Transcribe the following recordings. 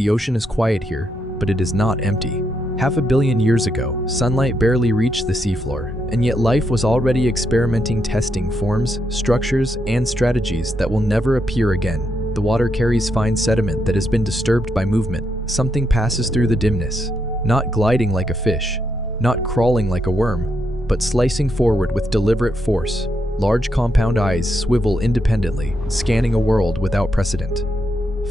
the ocean is quiet here, but it is not empty. Half a billion years ago, sunlight barely reached the seafloor, and yet life was already experimenting, testing forms, structures, and strategies that will never appear again. The water carries fine sediment that has been disturbed by movement. Something passes through the dimness, not gliding like a fish, not crawling like a worm, but slicing forward with deliberate force. Large compound eyes swivel independently, scanning a world without precedent.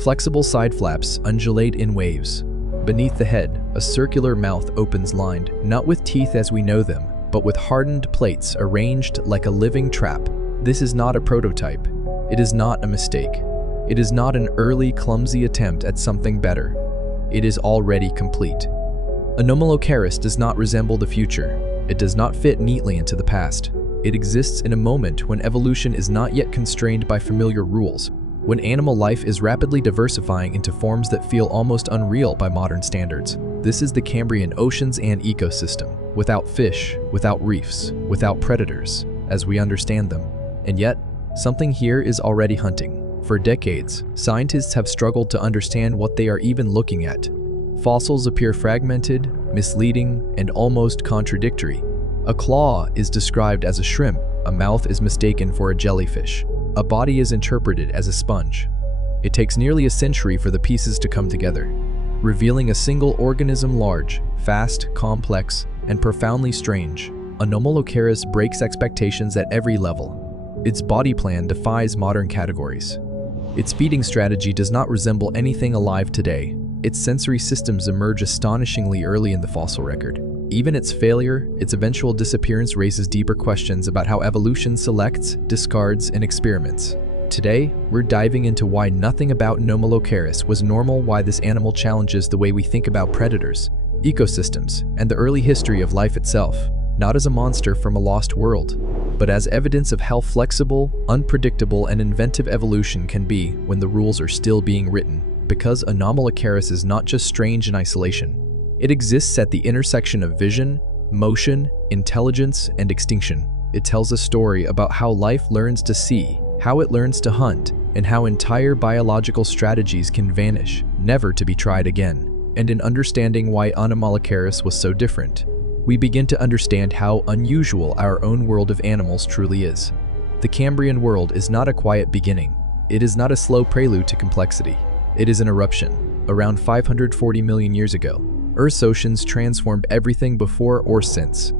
Flexible side flaps undulate in waves. Beneath the head, a circular mouth opens, lined, not with teeth as we know them, but with hardened plates arranged like a living trap. This is not a prototype. It is not a mistake. It is not an early, clumsy attempt at something better. It is already complete. Anomalocaris does not resemble the future. It does not fit neatly into the past. It exists in a moment when evolution is not yet constrained by familiar rules, when animal life is rapidly diversifying into forms that feel almost unreal by modern standards. This is the Cambrian oceans and ecosystem, without fish, without reefs, without predators, as we understand them. And yet, something here is already hunting. For decades, scientists have struggled to understand what they are even looking at. Fossils appear fragmented, misleading, and almost contradictory. A claw is described as a shrimp, a mouth is mistaken for a jellyfish. A body is interpreted as a sponge. It takes nearly a century for the pieces to come together, revealing a single organism large, fast, complex, and profoundly strange. Anomalocaris breaks expectations at every level. Its body plan defies modern categories. Its feeding strategy does not resemble anything alive today. Its sensory systems emerge astonishingly early in the fossil record. Even its failure, its eventual disappearance, raises deeper questions about how evolution selects, discards, and experiments. Today, we're diving into why nothing about Anomalocaris was normal, why this animal challenges the way we think about predators, ecosystems, and the early history of life itself, not as a monster from a lost world, but as evidence of how flexible, unpredictable, and inventive evolution can be when the rules are still being written. Because Anomalocaris is not just strange in isolation. It exists at the intersection of vision, motion, intelligence, and extinction. It tells a story about how life learns to see, how it learns to hunt, and how entire biological strategies can vanish, never to be tried again. And in understanding why Anomalocaris was so different, we begin to understand how unusual our own world of animals truly is. The Cambrian world is not a quiet beginning. It is not a slow prelude to complexity. It is an eruption. Around 540 million years ago, Earth's oceans transformed everything before or since.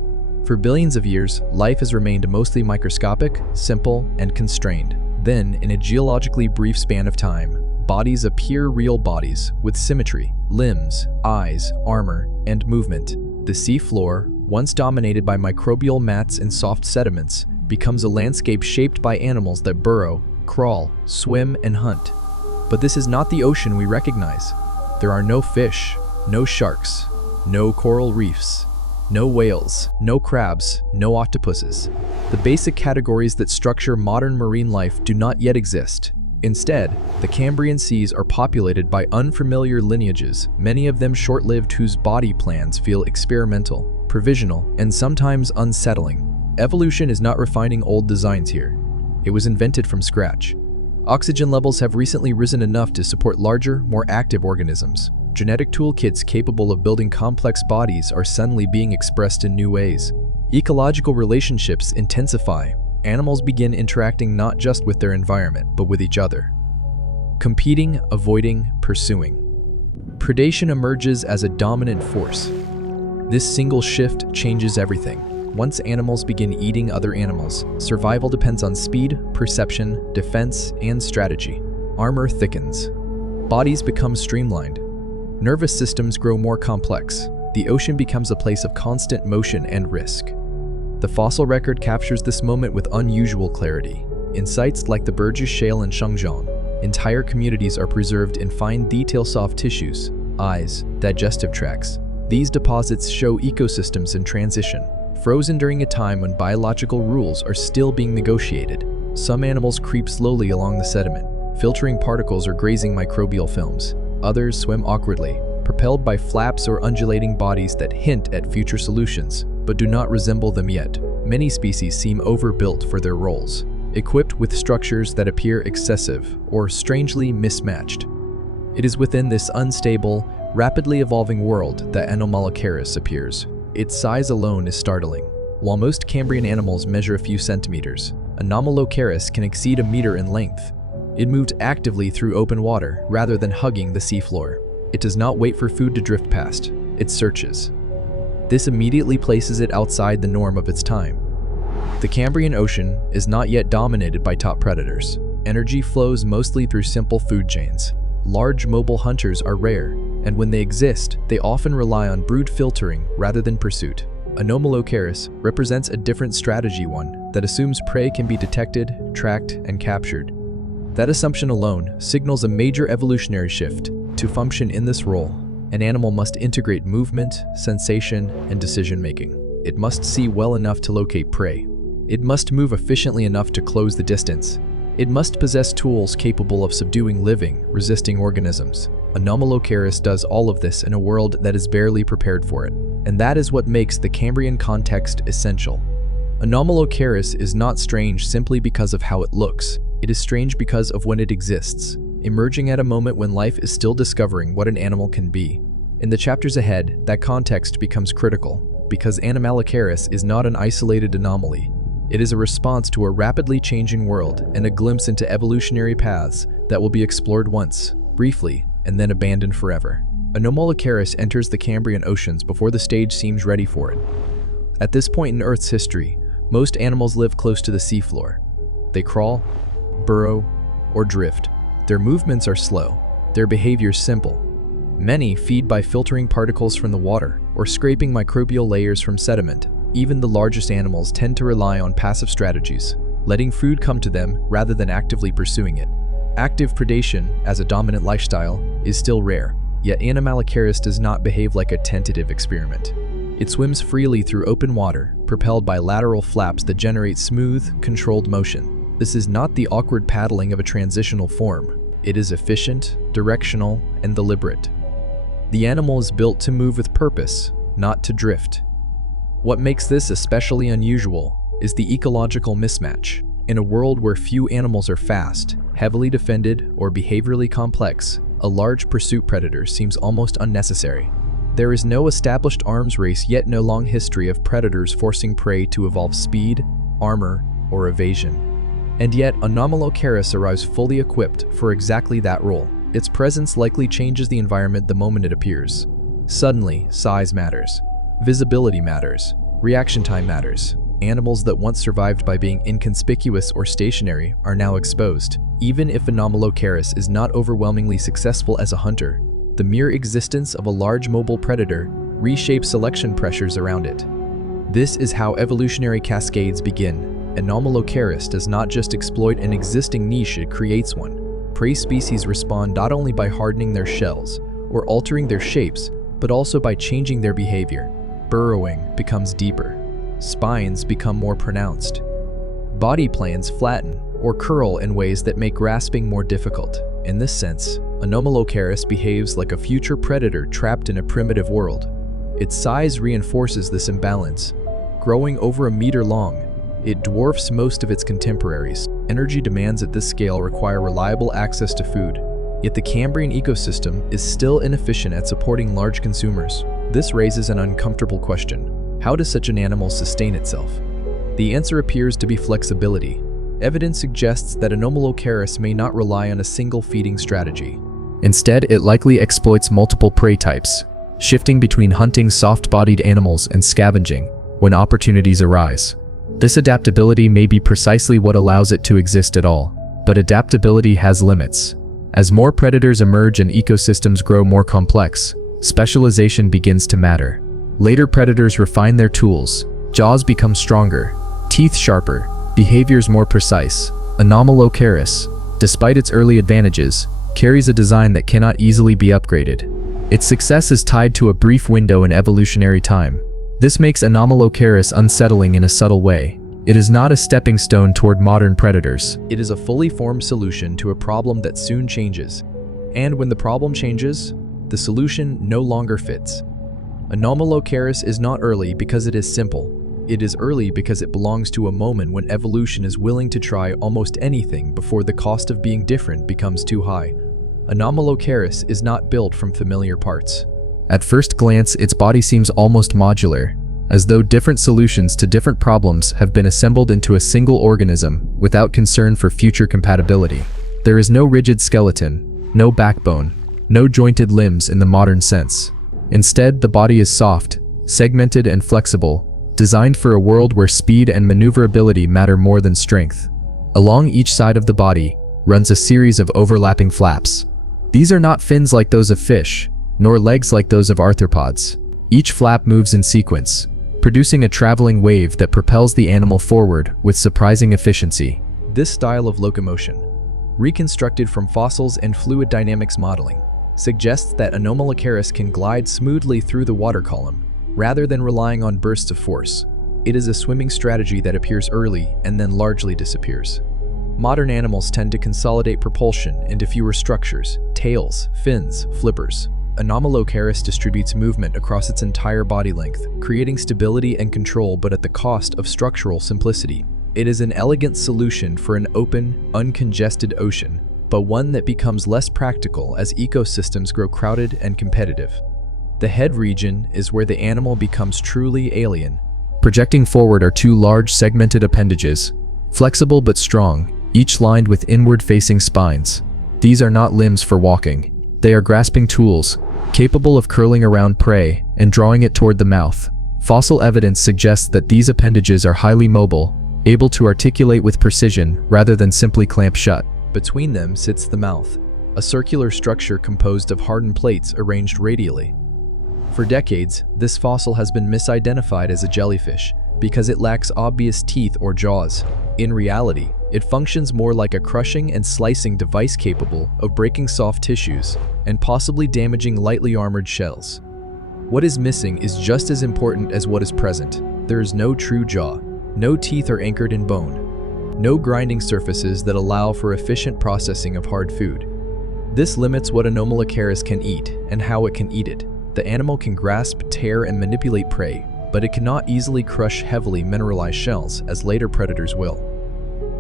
For billions of years, life has remained mostly microscopic, simple, and constrained. Then, in a geologically brief span of time, bodies appear, real bodies, with symmetry, limbs, eyes, armor, and movement. The seafloor, once dominated by microbial mats and soft sediments, becomes a landscape shaped by animals that burrow, crawl, swim, and hunt. But this is not the ocean we recognize. There are no fish, no sharks, no coral reefs, no whales, no crabs, no octopuses. The basic categories that structure modern marine life do not yet exist. Instead, the Cambrian seas are populated by unfamiliar lineages, many of them short-lived, whose body plans feel experimental, provisional, and sometimes unsettling. Evolution is not refining old designs here. It was invented from scratch. Oxygen levels have recently risen enough to support larger, more active organisms. Genetic toolkits capable of building complex bodies are suddenly being expressed in new ways. Ecological relationships intensify. Animals begin interacting not just with their environment, but with each other. Competing, avoiding, pursuing. Predation emerges as a dominant force. This single shift changes everything. Once animals begin eating other animals, survival depends on speed, perception, defense, and strategy. Armor thickens. Bodies become streamlined. Nervous systems grow more complex. The ocean becomes a place of constant motion and risk. The fossil record captures this moment with unusual clarity. In sites like the Burgess Shale in Xinjiang, entire communities are preserved in fine detail, soft tissues, eyes, digestive tracts. These deposits show ecosystems in transition, frozen during a time when biological rules are still being negotiated. Some animals creep slowly along the sediment, filtering particles or grazing microbial films. Others swim awkwardly, propelled by flaps or undulating bodies that hint at future solutions, but do not resemble them yet. Many species seem overbuilt for their roles, equipped with structures that appear excessive or strangely mismatched. It is within this unstable, rapidly evolving world that Anomalocaris appears. Its size alone is startling. While most Cambrian animals measure a few centimeters, Anomalocaris can exceed a meter in length. It moved actively through open water rather than hugging the seafloor. It does not wait for food to drift past, it searches. This immediately places it outside the norm of its time. The Cambrian Ocean is not yet dominated by top predators. Energy flows mostly through simple food chains. Large mobile hunters are rare, and when they exist, they often rely on brood filtering rather than pursuit. Anomalocaris represents a different strategy, one that assumes prey can be detected, tracked, and captured. That assumption alone signals a major evolutionary shift. To function in this role, an animal must integrate movement, sensation, and decision-making. It must see well enough to locate prey. It must move efficiently enough to close the distance. It must possess tools capable of subduing living, resisting organisms. Anomalocaris does all of this in a world that is barely prepared for it. And that is what makes the Cambrian context essential. Anomalocaris is not strange simply because of how it looks. It is strange because of when it exists, emerging at a moment when life is still discovering what an animal can be. In the chapters ahead, that context becomes critical, because Anomalocaris is not an isolated anomaly. It is a response to a rapidly changing world and a glimpse into evolutionary paths that will be explored once, briefly, and then abandoned forever. Anomalocaris enters the Cambrian oceans before the stage seems ready for it. At this point in Earth's history, most animals live close to the seafloor. They crawl, burrow, or drift. Their movements are slow, their behaviors simple. Many feed by filtering particles from the water or scraping microbial layers from sediment. Even the largest animals tend to rely on passive strategies, letting food come to them rather than actively pursuing it. Active predation, as a dominant lifestyle, is still rare, yet Anomalocaris does not behave like a tentative experiment. It swims freely through open water, propelled by lateral flaps that generate smooth, controlled motion. This is not the awkward paddling of a transitional form. It is efficient, directional, and deliberate. The animal is built to move with purpose, not to drift. What makes this especially unusual is the ecological mismatch. In a world where few animals are fast, heavily defended, or behaviorally complex, a large pursuit predator seems almost unnecessary. There is no established arms race, yet no long history of predators forcing prey to evolve speed, armor, or evasion. And yet, Anomalocaris arrives fully equipped for exactly that role. Its presence likely changes the environment the moment it appears. Suddenly, size matters. Visibility matters. Reaction time matters. Animals that once survived by being inconspicuous or stationary are now exposed. Even if Anomalocaris is not overwhelmingly successful as a hunter, the mere existence of a large mobile predator reshapes selection pressures around it. This is how evolutionary cascades begin. Anomalocaris does not just exploit an existing niche, it creates one. Prey species respond not only by hardening their shells or altering their shapes, but also by changing their behavior. Burrowing becomes deeper. Spines become more pronounced. Body plans flatten or curl in ways that make grasping more difficult. In this sense, Anomalocaris behaves like a future predator trapped in a primitive world. Its size reinforces this imbalance. Growing over a meter long, it dwarfs most of its contemporaries. Energy demands at this scale require reliable access to food. Yet the Cambrian ecosystem is still inefficient at supporting large consumers. This raises an uncomfortable question. How does such an animal sustain itself? The answer appears to be flexibility. Evidence suggests that Anomalocaris may not rely on a single feeding strategy. Instead, it likely exploits multiple prey types, shifting between hunting soft-bodied animals and scavenging when opportunities arise. This adaptability may be precisely what allows it to exist at all, but adaptability has limits. As more predators emerge and ecosystems grow more complex, specialization begins to matter. Later predators refine their tools, jaws become stronger, teeth sharper, behaviors more precise. Anomalocaris, despite its early advantages, carries a design that cannot easily be upgraded. Its success is tied to a brief window in evolutionary time. This makes Anomalocaris unsettling in a subtle way. It is not a stepping stone toward modern predators. It is a fully formed solution to a problem that soon changes. And when the problem changes, the solution no longer fits. Anomalocaris is not early because it is simple. It is early because it belongs to a moment when evolution is willing to try almost anything before the cost of being different becomes too high. Anomalocaris is not built from familiar parts. At first glance, its body seems almost modular, as though different solutions to different problems have been assembled into a single organism without concern for future compatibility. There is no rigid skeleton, no backbone, no jointed limbs in the modern sense. Instead, the body is soft, segmented and flexible, designed for a world where speed and maneuverability matter more than strength. Along each side of the body runs a series of overlapping flaps. These are not fins like those of fish, nor legs like those of arthropods. Each flap moves in sequence, producing a traveling wave that propels the animal forward with surprising efficiency. This style of locomotion, reconstructed from fossils and fluid dynamics modeling, suggests that Anomalocaris can glide smoothly through the water column, rather than relying on bursts of force. It is a swimming strategy that appears early and then largely disappears. Modern animals tend to consolidate propulsion into fewer structures: tails, fins, flippers. Anomalocaris distributes movement across its entire body length, creating stability and control but at the cost of structural simplicity. It is an elegant solution for an open, uncongested ocean, but one that becomes less practical as ecosystems grow crowded and competitive. The head region is where the animal becomes truly alien. Projecting forward are two large segmented appendages, flexible but strong, each lined with inward-facing spines. These are not limbs for walking. They are grasping tools, capable of curling around prey and drawing it toward the mouth. Fossil evidence suggests that these appendages are highly mobile, able to articulate with precision rather than simply clamp shut. Between them sits the mouth, a circular structure composed of hardened plates arranged radially. For decades, this fossil has been misidentified as a jellyfish because it lacks obvious teeth or jaws. In reality, it functions more like a crushing and slicing device capable of breaking soft tissues and possibly damaging lightly armored shells. What is missing is just as important as what is present. There is no true jaw. No teeth are anchored in bone. No grinding surfaces that allow for efficient processing of hard food. This limits what Anomalocaris can eat and how it can eat it. The animal can grasp, tear, and manipulate prey, but it cannot easily crush heavily mineralized shells as later predators will.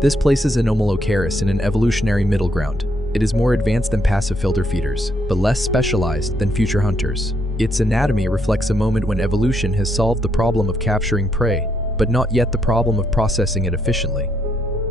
This places Anomalocaris in an evolutionary middle ground. It is more advanced than passive filter feeders, but less specialized than future hunters. Its anatomy reflects a moment when evolution has solved the problem of capturing prey, but not yet the problem of processing it efficiently.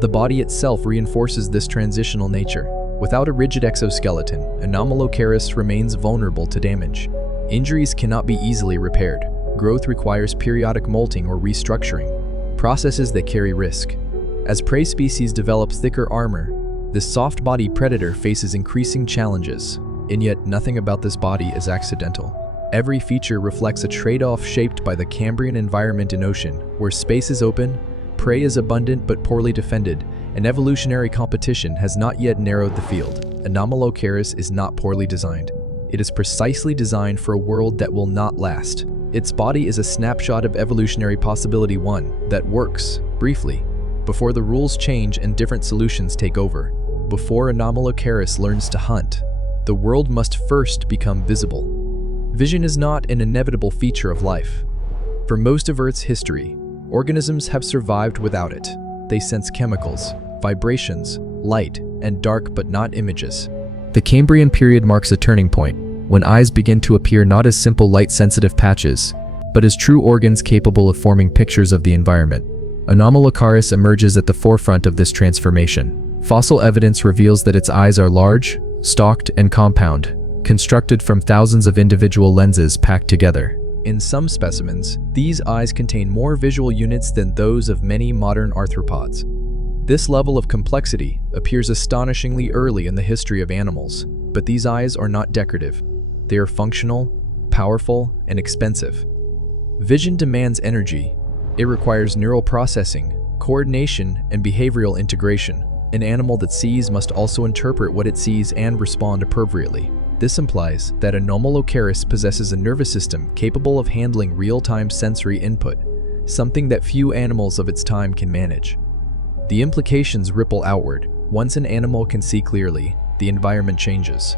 The body itself reinforces this transitional nature. Without a rigid exoskeleton, Anomalocaris remains vulnerable to damage. Injuries cannot be easily repaired. Growth requires periodic molting or restructuring, processes that carry risk. As prey species develop thicker armor, this soft-bodied predator faces increasing challenges, and yet nothing about this body is accidental. Every feature reflects a trade-off shaped by the Cambrian environment and ocean, where space is open, prey is abundant but poorly defended, and evolutionary competition has not yet narrowed the field. Anomalocaris is not poorly designed. It is precisely designed for a world that will not last. Its body is a snapshot of evolutionary possibility 1 that works, briefly, before the rules change and different solutions take over. Before Anomalocaris learns to hunt, the world must first become visible. Vision is not an inevitable feature of life. For most of Earth's history, organisms have survived without it. They sense chemicals, vibrations, light, and dark but not images. The Cambrian period marks a turning point, when eyes begin to appear not as simple light-sensitive patches, but as true organs capable of forming pictures of the environment. Anomalocaris emerges at the forefront of this transformation. Fossil evidence reveals that its eyes are large, stalked, and compound, constructed from thousands of individual lenses packed together. In some specimens, these eyes contain more visual units than those of many modern arthropods. This level of complexity appears astonishingly early in the history of animals, but these eyes are not decorative. They are functional, powerful, and expensive. Vision demands energy. It requires neural processing, coordination, and behavioral integration. An animal that sees must also interpret what it sees and respond appropriately. This implies that Anomalocaris possesses a nervous system capable of handling real-time sensory input, something that few animals of its time can manage. The implications ripple outward. Once an animal can see clearly, the environment changes.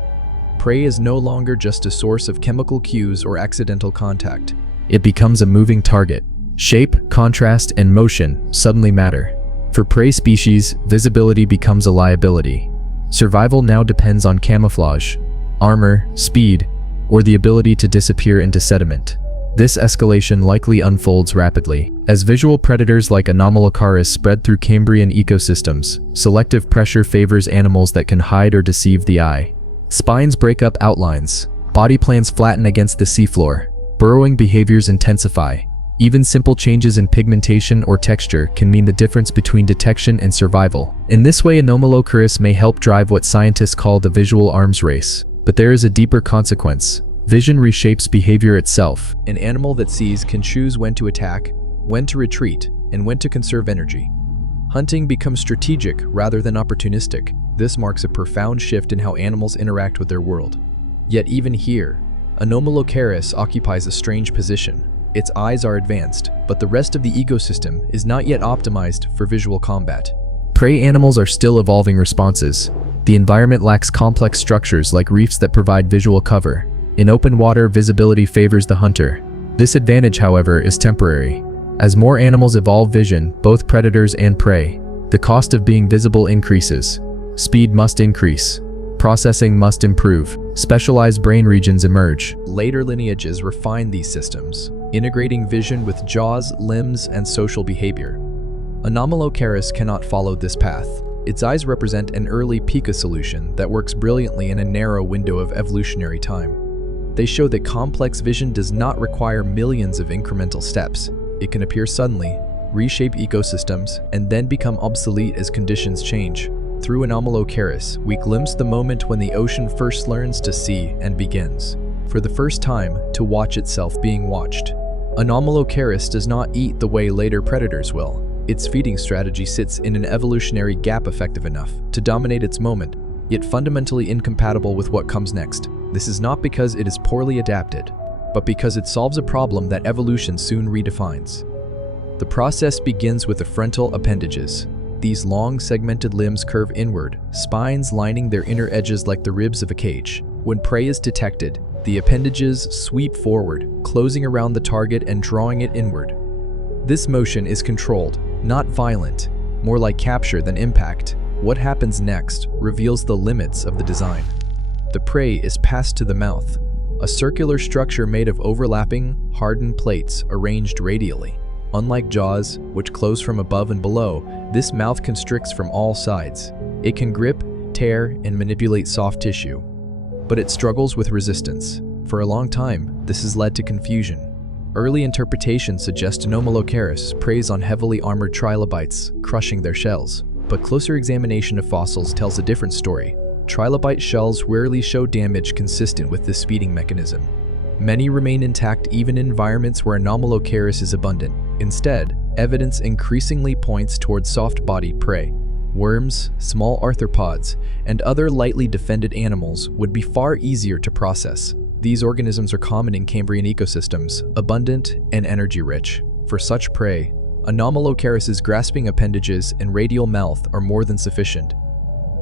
Prey is no longer just a source of chemical cues or accidental contact. It becomes a moving target. Shape, contrast, and motion suddenly matter. For prey species, visibility becomes a liability. Survival now depends on camouflage, armor, speed, or the ability to disappear into sediment. This escalation likely unfolds rapidly. As visual predators like Anomalocaris spread through Cambrian ecosystems, selective pressure favors animals that can hide or deceive the eye. Spines break up outlines, body plans flatten against the seafloor, burrowing behaviors intensify. Even simple changes in pigmentation or texture can mean the difference between detection and survival. In this way, Anomalocaris may help drive what scientists call the visual arms race. But there is a deeper consequence. Vision reshapes behavior itself. An animal that sees can choose when to attack, when to retreat, and when to conserve energy. Hunting becomes strategic rather than opportunistic. This marks a profound shift in how animals interact with their world. Yet even here, Anomalocaris occupies a strange position. Its eyes are advanced, but the rest of the ecosystem is not yet optimized for visual combat. Prey animals are still evolving responses. The environment lacks complex structures like reefs that provide visual cover. In open water, visibility favors the hunter. This advantage, however, is temporary. As more animals evolve vision, both predators and prey, the cost of being visible increases. Speed must increase. Processing must improve. Specialized brain regions emerge. Later lineages refine these systems, integrating vision with jaws, limbs, and social behavior. Anomalocaris cannot follow this path. Its eyes represent an early Pika solution that works brilliantly in a narrow window of evolutionary time. They show that complex vision does not require millions of incremental steps. It can appear suddenly, reshape ecosystems, and then become obsolete as conditions change. Through Anomalocaris, we glimpse the moment when the ocean first learns to see and begins, for the first time, to watch itself being watched. Anomalocaris does not eat the way later predators will. Its feeding strategy sits in an evolutionary gap effective enough to dominate its moment, yet fundamentally incompatible with what comes next. This is not because it is poorly adapted, but because it solves a problem that evolution soon redefines. The process begins with the frontal appendages. These long, segmented limbs curve inward, spines lining their inner edges like the ribs of a cage. When prey is detected, the appendages sweep forward, closing around the target and drawing it inward. This motion is controlled, not violent, more like capture than impact. What happens next reveals the limits of the design. The prey is passed to the mouth, a circular structure made of overlapping, hardened plates arranged radially. Unlike jaws, which close from above and below, this mouth constricts from all sides. It can grip, tear, and manipulate soft tissue, but it struggles with resistance. For a long time, this has led to confusion. Early interpretations suggest Anomalocaris preys on heavily armored trilobites, crushing their shells. But closer examination of fossils tells a different story. Trilobite shells rarely show damage consistent with this feeding mechanism. Many remain intact even in environments where Anomalocaris is abundant. Instead, evidence increasingly points towards soft-bodied prey. Worms, small arthropods, and other lightly defended animals would be far easier to process. These organisms are common in Cambrian ecosystems, abundant and energy-rich. For such prey, Anomalocaris' grasping appendages and radial mouth are more than sufficient.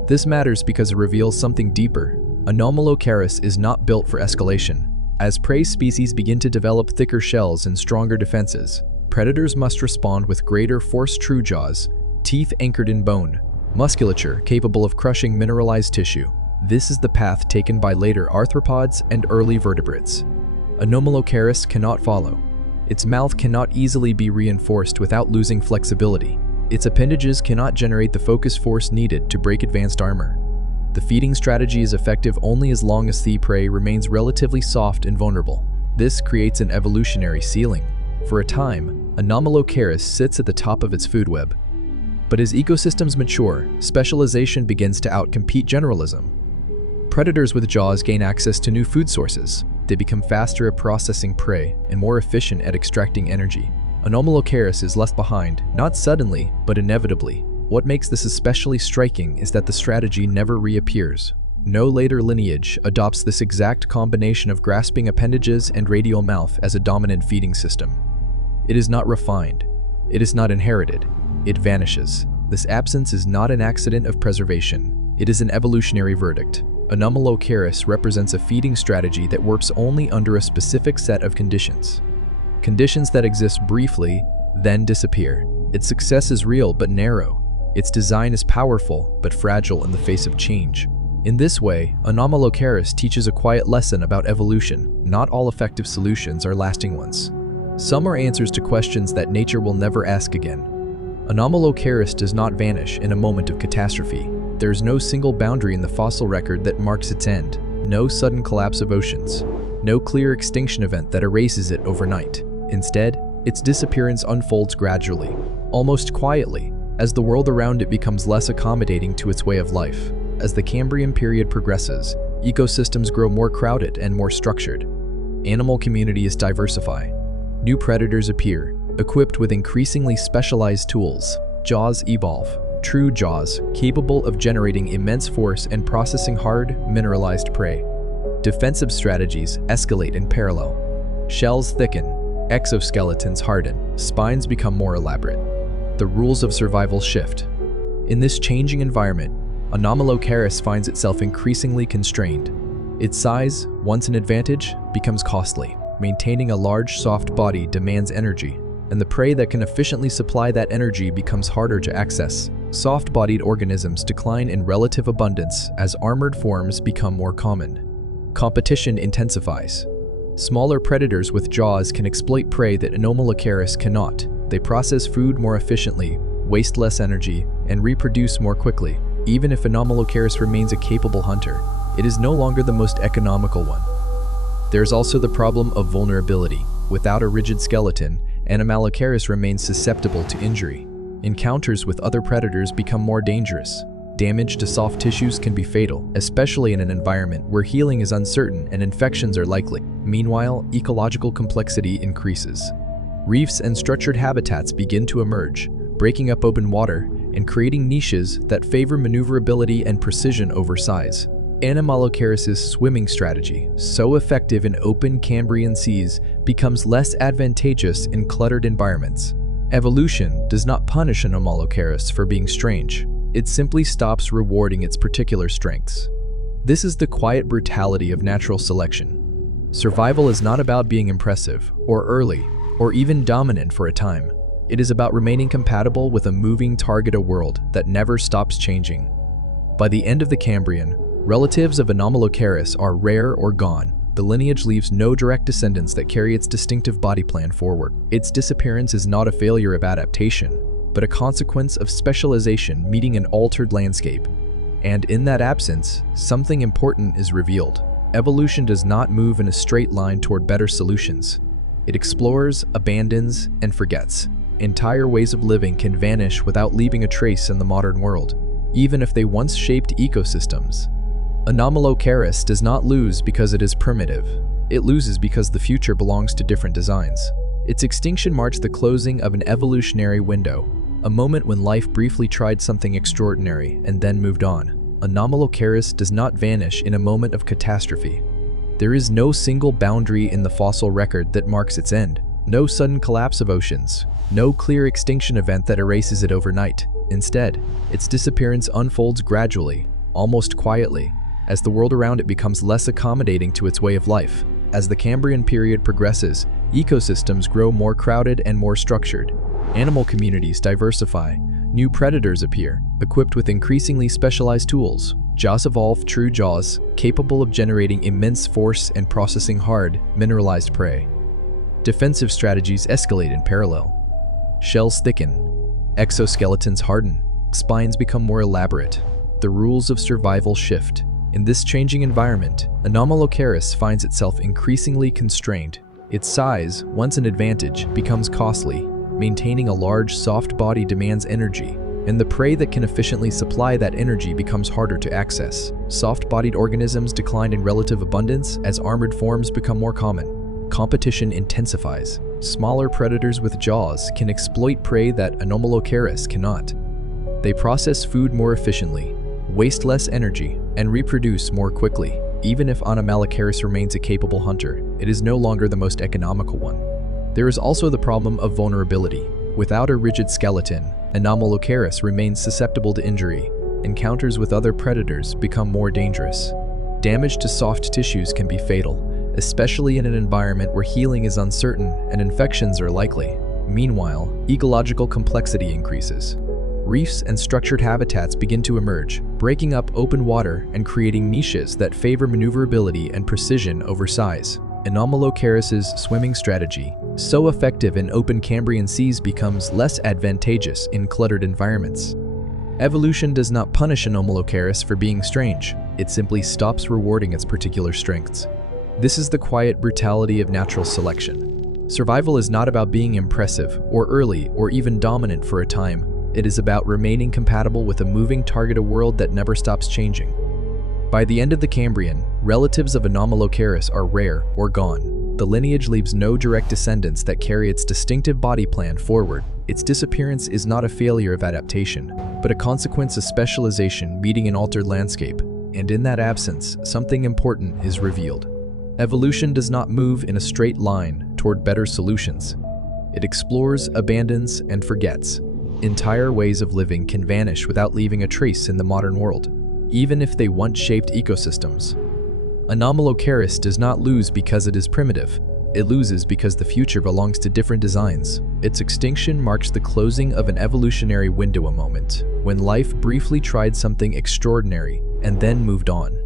This matters because it reveals something deeper. Anomalocaris is not built for escalation. As prey species begin to develop thicker shells and stronger defenses, predators must respond with greater force. True jaws, teeth anchored in bone, musculature capable of crushing mineralized tissue. This is the path taken by later arthropods and early vertebrates. Anomalocaris cannot follow. Its mouth cannot easily be reinforced without losing flexibility. Its appendages cannot generate the focus force needed to break advanced armor. The feeding strategy is effective only as long as the prey remains relatively soft and vulnerable. This creates an evolutionary ceiling. For a time, Anomalocaris sits at the top of its food web. But as ecosystems mature, specialization begins to outcompete generalism. Predators with jaws gain access to new food sources. They become faster at processing prey and more efficient at extracting energy. Anomalocaris is left behind, not suddenly, but inevitably. What makes this especially striking is that the strategy never reappears. No later lineage adopts this exact combination of grasping appendages and radial mouth as a dominant feeding system. It is not refined. It is not inherited. It vanishes. This absence is not an accident of preservation. It is an evolutionary verdict. Anomalocaris represents a feeding strategy that works only under a specific set of conditions. Conditions that exist briefly, then disappear. Its success is real but narrow. Its design is powerful but fragile in the face of change. In this way, Anomalocaris teaches a quiet lesson about evolution. Not all effective solutions are lasting ones. Some are answers to questions that nature will never ask again. Anomalocaris does not vanish in a moment of catastrophe. There is no single boundary in the fossil record that marks its end, no sudden collapse of oceans, no clear extinction event that erases it overnight. Instead, its disappearance unfolds gradually, almost quietly, as the world around it becomes less accommodating to its way of life. As the Cambrian period progresses, ecosystems grow more crowded and more structured. Animal communities diversify. New predators appear, equipped with increasingly specialized tools. Jaws evolve, true jaws capable of generating immense force and processing hard, mineralized prey. Defensive strategies escalate in parallel. Shells thicken, exoskeletons harden, spines become more elaborate. The rules of survival shift. In this changing environment, Anomalocaris finds itself increasingly constrained. Its size, once an advantage, becomes costly. Maintaining a large, soft body demands energy, and the prey that can efficiently supply that energy becomes harder to access. Soft-bodied organisms decline in relative abundance as armored forms become more common. Competition intensifies. Smaller predators with jaws can exploit prey that Anomalocaris cannot. They process food more efficiently, waste less energy, and reproduce more quickly. Even if Anomalocaris remains a capable hunter, it is no longer the most economical one. There's also the problem of vulnerability. Without a rigid skeleton, Anomalocaris remains susceptible to injury. Encounters with other predators become more dangerous. Damage to soft tissues can be fatal, especially in an environment where healing is uncertain and infections are likely. Meanwhile, ecological complexity increases. Reefs and structured habitats begin to emerge, breaking up open water and creating niches that favor maneuverability and precision over size. Anomalocaris' swimming strategy, so effective in open Cambrian seas, becomes less advantageous in cluttered environments. Evolution does not punish Anomalocaris for being strange. It simply stops rewarding its particular strengths. This is the quiet brutality of natural selection. Survival is not about being impressive, or early, or even dominant for a time. It is about remaining compatible with a moving target, a world that never stops changing. By the end of the Cambrian, relatives of Anomalocaris are rare or gone. The lineage leaves no direct descendants that carry its distinctive body plan forward. Its disappearance is not a failure of adaptation, but a consequence of specialization meeting an altered landscape. And in that absence, something important is revealed. Evolution does not move in a straight line toward better solutions. It explores, abandons, and forgets. Entire ways of living can vanish without leaving a trace in the modern world, even if they once shaped ecosystems. Anomalocaris does not lose because it is primitive. It loses because the future belongs to different designs. Its extinction marks the closing of an evolutionary window, a moment when life briefly tried something extraordinary and then moved on. Anomalocaris does not vanish in a moment of catastrophe. There is no single boundary in the fossil record that marks its end, no sudden collapse of oceans, no clear extinction event that erases it overnight. Instead, its disappearance unfolds gradually, almost quietly, as the world around it becomes less accommodating to its way of life. As the Cambrian period progresses, ecosystems grow more crowded and more structured. Animal communities diversify. New predators appear, equipped with increasingly specialized tools. Jaws evolve, true jaws, capable of generating immense force and processing hard, mineralized prey. Defensive strategies escalate in parallel. Shells thicken. Exoskeletons harden. Spines become more elaborate. The rules of survival shift. In this changing environment, Anomalocaris finds itself increasingly constrained. Its size, once an advantage, becomes costly. Maintaining a large, soft body demands energy, and the prey that can efficiently supply that energy becomes harder to access. Soft-bodied organisms decline in relative abundance as armored forms become more common. Competition intensifies. Smaller predators with jaws can exploit prey that Anomalocaris cannot. They process food more efficiently, waste less energy, and reproduce more quickly. Even if Anomalocaris remains a capable hunter, it is no longer the most economical one. There is also the problem of vulnerability. Without a rigid skeleton, Anomalocaris remains susceptible to injury. Encounters with other predators become more dangerous. Damage to soft tissues can be fatal, especially in an environment where healing is uncertain and infections are likely. Meanwhile, ecological complexity increases. reefs and structured habitats begin to emerge, breaking up open water and creating niches that favor maneuverability and precision over size. Anomalocaris' swimming strategy, so effective in open Cambrian seas, becomes less advantageous in cluttered environments. Evolution does not punish Anomalocaris for being strange, it simply stops rewarding its particular strengths. This is the quiet brutality of natural selection. Survival is not about being impressive, or early, or even dominant for a time. It is about remaining compatible with a moving target, a world that never stops changing. By the end of the Cambrian, relatives of Anomalocaris are rare or gone. The lineage leaves no direct descendants that carry its distinctive body plan forward. Its disappearance is not a failure of adaptation, but a consequence of specialization meeting an altered landscape, and in that absence, something important is revealed. Evolution does not move in a straight line toward better solutions. It explores, abandons, and forgets. Entire ways of living can vanish without leaving a trace in the modern world, even if they once shaped ecosystems. Anomalocaris does not lose because it is primitive. It loses because the future belongs to different designs. Its extinction marks the closing of an evolutionary window, a moment when life briefly tried something extraordinary and then moved on.